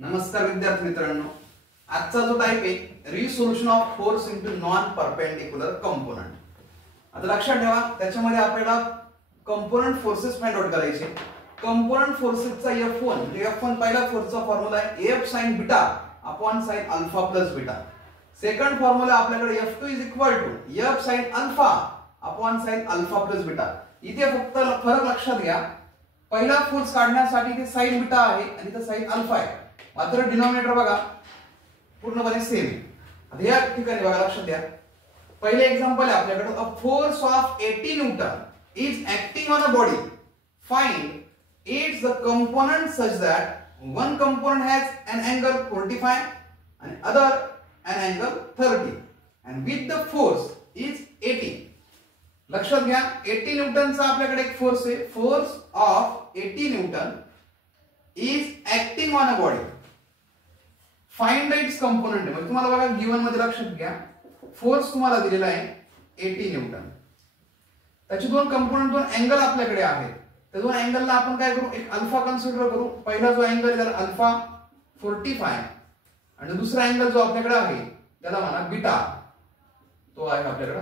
नमस्कार विद्यार्थी मित्रांनो, आजचा जो टाइप आहे resolution of force into non perpendicular component. आता लक्षात ठेवा, त्याच्यामध्ये आपल्याला कंपोनंट फोर्सेस फाइंड आउट करायचे. कंपोनंट फोर्सेसचा F1 म्हणजे F1 पहिला फोर्सचा फॉर्म्युला आहे F sin beta upon sin alpha plus beta. Second formula आपल्याकडे F2 is equal to F sin alpha upon sin alpha plus beta. इथे फक्त फरक लक्षात घ्या, पहिला फोर्स काढण्यासाठी ते sin बीटा आहे आणि इथे sin अल्फा आहे, मात्र डिनॉमिनेटर बघा पूर्णपणे सेम आहे. आता या ठिकाणी बघा लक्षात द्या, पहिले एक्झाम्पल आहे आपल्याकडे a force of 80 Newton is acting on a body. Find its the component such that one component has an angle 45 and other an angle 30 and with the force is 80. लक्षात घ्या, 80 न्यूटनचा आपल्याकडे एक फोर्स आहे. Force of 80 Newton is acting on a body. Find its component. म्हणजे तुम्हाला बघा given मध्ये लक्षात घ्या, फोर्स तुम्हाला दिलेला आहे 80 न्यूटन, त्याचे दोन कंपोनेंट, दोन अँगल आपल्याकडे आहेत. त्या दोन अँगलला आपण काय करू, एक अल्फा कन्सिडर करू. पहिला जो अँगल आहे अल्फा 45 आणि दुसरा अँगल जो आपल्याकडे आहे त्याला म्हणा बीटा, तो आहे आपल्याकडे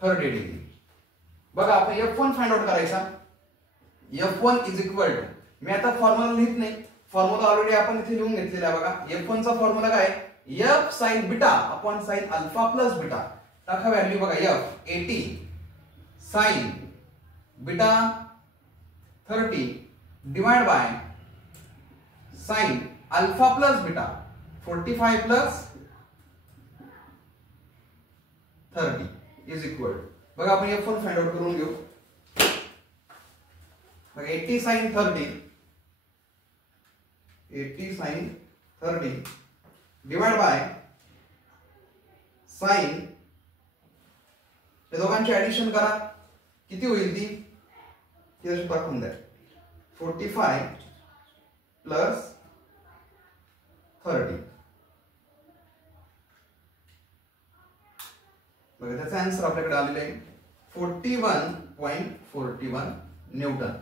30 डिग्री. बघा आपण F1 फाइंड आउट करायचा. F1 इज इक्वल टू, मी आता फॉर्म्युला लिहित नाही, फॉर्म्युला ऑलरेडी आपण इथे लिहून घेतलेला आहे. बघा F1 चा फॉर्म्युला काय आहे, F sin beta upon sin alpha plus beta. टाका व्हॅल्यू बघा, F 80 sin beta 30 divide bye sin alpha plus beta 45 plus 30 is equal. बघा आपण F1 फाइंड आउट करून घेऊ. बघा 80 sin 30 डिवाइड बाय sin, त्या दोघांची ऍडिशन करा, किती होईल ती अशी दाखवून द्या. 45 प्लस 30. बघा त्याचा आन्सर आपल्याकडे आलेला आहे 41.41 न्यूटन.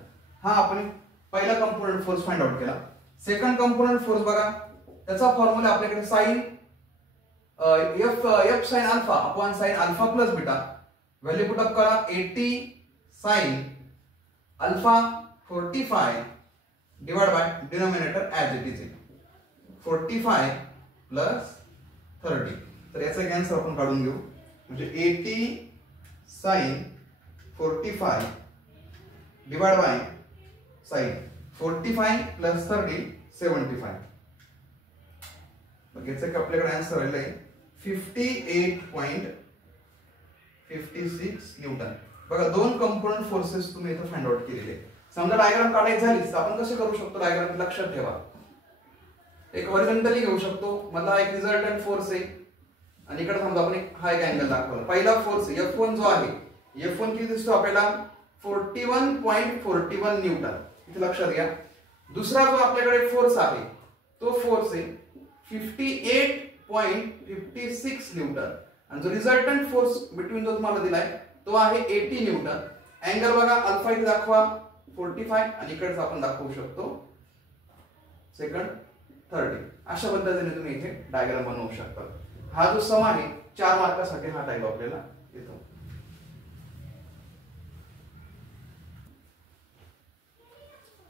हा आपण पहिला कंपोनेंट फोर्स फाइंड आउट केला. सेकंड कंपोनेंट फोर्स बघा, त्याचा फॉर्म्युला आपल्याकडे sin F sin alpha upon sin alpha plus beta. Value put up करा, 80 sin alpha 45 divide by denominator as it is 45 plus 30. तर याचा आन्सर आपण काढून घेऊ. म्हणजे 80 sin 45 divide by sin 45 plus 30 75. मग याचा आपल्याकडे आन्सर आलेला आहे 58.56 न्यूटन. बघा दोन कंपोनेंट फोर्सेस तुम्ही इथे फाइंड आउट केलेले. समजा डायग्राम काढायची झालीच तर आपण कसं करू शकतो, डायग्राम लक्षात ठेवा, एक हॉरिझॉन्टली घेऊ शकतो. मला एक रिझल्टंट फोर्स आहे आणि इकडे समजा आपण हा एक अँगल दाखवला. पहिला फोर्स F1 जो आहे, F1 किती दिसतो आपल्याला 41.41 न्यूटन, इथे लक्षात घ्या. दुसरा जो आपल्याकडे फोर्स आहे तो फोर्स आहे 58.56 न्यूटन आणि जो रिझल्टंट फोर्स बिटवीन जो तुम्हाला दिलाय तो आहे 80 न्यूटन. अँगल बघा, अल्फा इथे दाखवा 45 आणि इकडे आपण दाखवू शकतो सेकंड 30. अशा पद्धतीने तुम्ही इथे डायग्राम बनवू शकता. हा जो सम आहे 4 मार्कासाठी हा टाइप आपल्याला येतो.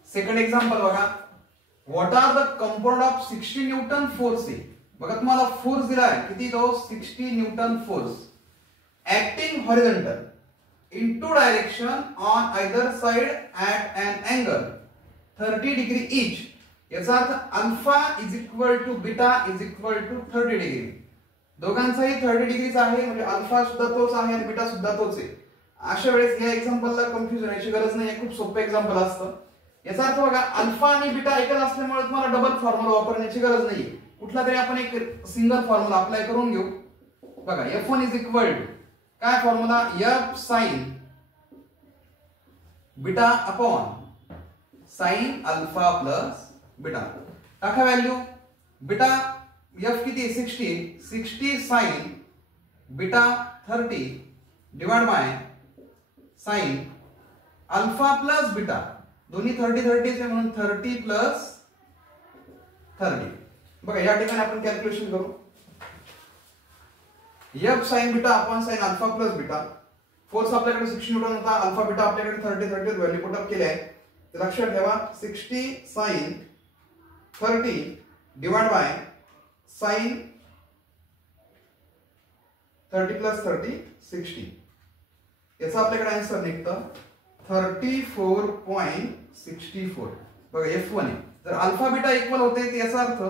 सेकंड एक्झाम्पल बघा, what are the component of 60 newton force. बघा तुम्हाला फोर्स दिला आहे किती, तो 60 newton force acting horizontal in two direction on either side at an angle 30 degree each. याचा अर्थ alpha is equal to beta is equal to 30 degree. दोघांचाही 30 डिग्रीच आहे, म्हणजे अल्फा सुद्धा तोच आहे आणि बीटा सुद्धा तोच आहे. अशा वेळेस या एक्झाम्पलला कन्फ्युजन होण्याची गरज नाही, खूप सोपं एक्झाम्पल असतं. याचा अर्थ बघा, अल्फा आणि बीटा एकच असल्यामुळे तुम्हाला डबल फॉर्म्युला वापरण्याची गरज नाही. कुठला तरी आपण एक सिंगल फॉर्म्युला अप्लाय करून घेऊ. बघा F1 इज इक्वल टू काय formula, F sin beta upon sin alpha plus beta. टाका व्हॅल्यू, बीटा F किती 60 sin beta 30 divide bye sin alpha plus beta, दोन्ही 30 30 आहे म्हणून 30 प्लस 30. बघा या ठिकाणी आपण कॅल्क्युलेशन करू. F sine beta upon sine alpha plus beta. Force आपल्याकडे 60 न्यूटन होता, अल्फा बीटा आपल्याकडे 30 व्हॅल्यू पुट अप केले आहे. तर लक्षात ठेवा 60 sine 30 divide by sine 30 plus 30 60. याचा आपल्याकडे आन्सर निघतं 34.64. बघा F1 आहे. जर अल्फा बीटा इक्वल होते तर याचा अर्थ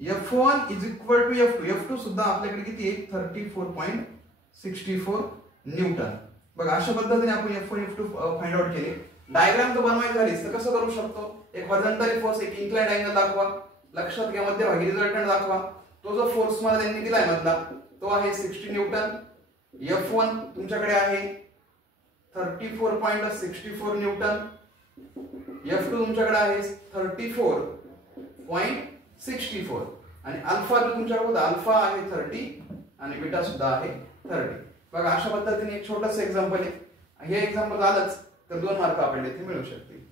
F1 is equal to F2. F2 सुद्धा आपल्याकडे किती आहे 34.64 न्यूटन. बघा अशा पद्धतीने आपण F1 F2 फाइंड आउट केले. डायग्राम जर बनवायची झालीस तर कसं करू शकतो. एक हॉरिझॉन्टल फोर्स, एक इन्क्लाइंड अँगल दाखवा. लक्षात घ्या मध्यभागी रिझल्टंट दाखवा. तो जो फोर्स मला त्यांनी दिलाय मधला तो आहे 60 न्यूटन. F1 तुमच्याकडे आहे 34.64 न्यूटन. F2 तुमच्याकडे आहे 34.64 आणि अल्फा तुमच्याकडे होता अल्फा आहे 30 आणि बीटा सुद्धा आहे 30. बघा अशा पद्धतीने एक छोटंसं एक्झाम्पल आहे. हे एक्झाम्पल आलंच तर 2 मार्क आपल्याला इथे मिळू शकतील.